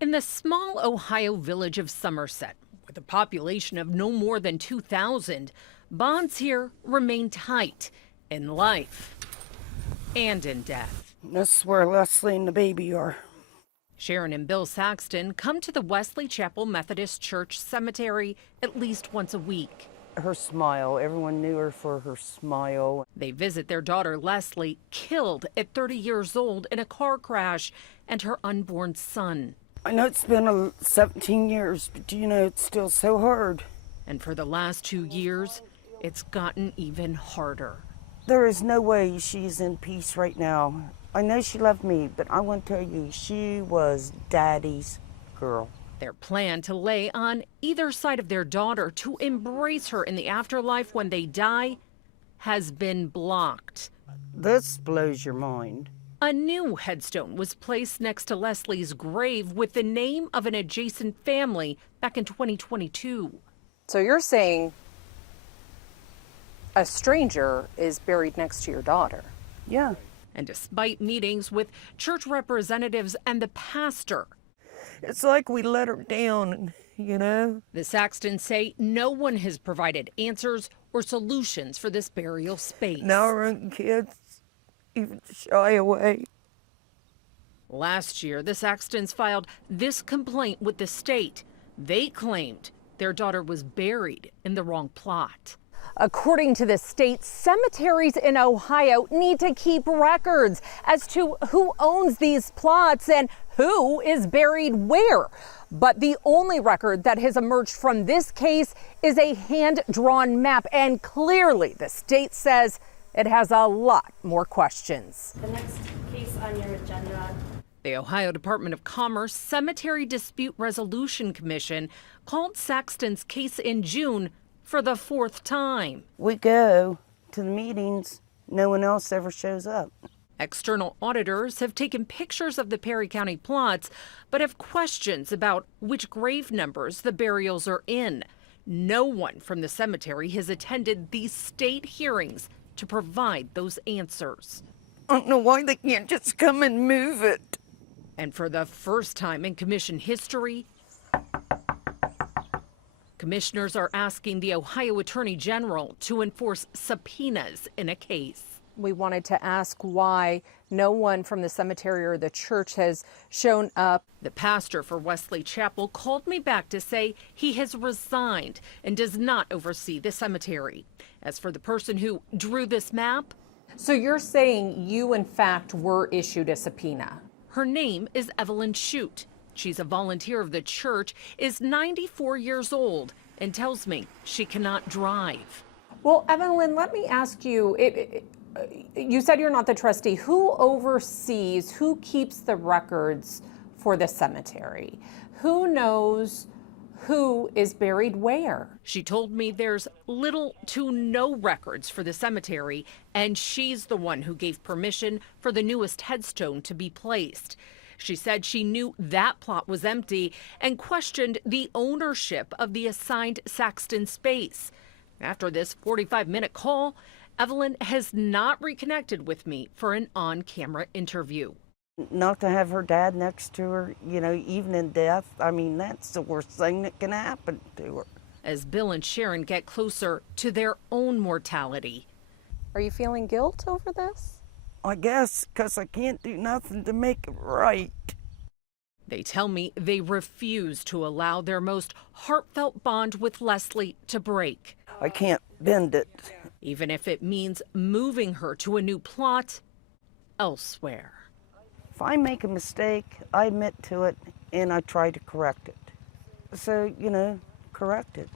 In the small Ohio village of Somerset, with a population of no more than 2,000, bonds here remain tight in life and in death. This is where Leslie and the baby are. Sharon and Bill Saxton come to the Wesley Chapel Methodist Church Cemetery at least once a week. Her smile, everyone knew her for her smile. They visit their daughter Leslie, killed at 30 years old in a car crash, and her unborn son. I know it's been 17 years, but you know, it's still so hard. And for the last 2 years, it's gotten even harder. There is no way she's in peace right now. I know she loved me, but I want to tell you, she was Daddy's girl. Their plan to lay on either side of their daughter to embrace her in the afterlife when they die has been blocked. This blows your mind. A new headstone was placed next to Leslie's grave with the name of an adjacent family back in 2022. So you're saying a stranger is buried next to your daughter? Yeah. And despite meetings with church representatives and the pastor, It's like we let her down, you know? the Saxtons say no one has provided answers or solutions for this burial space. Now our own kids even shy away. Last year, the Saxtons filed this complaint with the state. They claimed their daughter was buried in the wrong plot. According to the state, cemeteries in Ohio need to keep records as to who owns these plots and who is buried where. But the only record that has emerged from this case is a hand-drawn map, and clearly the state says it has a lot more questions. The next case on your agenda. The Ohio Department of Commerce Cemetery Dispute Resolution Commission called Saxton's case in June for the 4th time. We go to the meetings, no one else ever shows up. External auditors have taken pictures of the Perry County plots, but have questions about which grave numbers the burials are in. No one from the cemetery has attended these state hearings to provide those answers. I don't know why they can't just come and move it. And for the first time in commission history, commissioners are asking the Ohio Attorney General to enforce subpoenas in a case. We wanted to ask why no one from the cemetery or the church has shown up. The pastor for Wesley Chapel called me back to say he has resigned and does not oversee the cemetery. As for the person who drew this map, So you're saying you, in fact, were issued a subpoena? her name is Evelyn Shute. She's a volunteer of the church, is 94 years old, and tells me she cannot drive. Well, Evelyn, let me ask you, you said you're not the trustee. Who oversees, who keeps the records for the cemetery? Who knows who is buried where? She told me there's little to no records for the cemetery, and she's the one who gave permission for the newest headstone to be placed. She said she knew that plot was empty and questioned the ownership of the assigned Saxton space. After this 45-minute call, Evelyn has not reconnected with me for an on-camera interview. Not to have her dad next to her, you know, even in death, I mean, that's the worst thing that can happen to her. As Bill and Sharon get closer to their own mortality. Are you feeling guilt over this? I guess because I can't do nothing to make it right. They tell me they refuse to allow their most heartfelt bond with Leslie to break. I can't bend it. Even if it means moving her to a new plot elsewhere. If I make a mistake, I admit to it and I try to correct it. So, you know, correct it.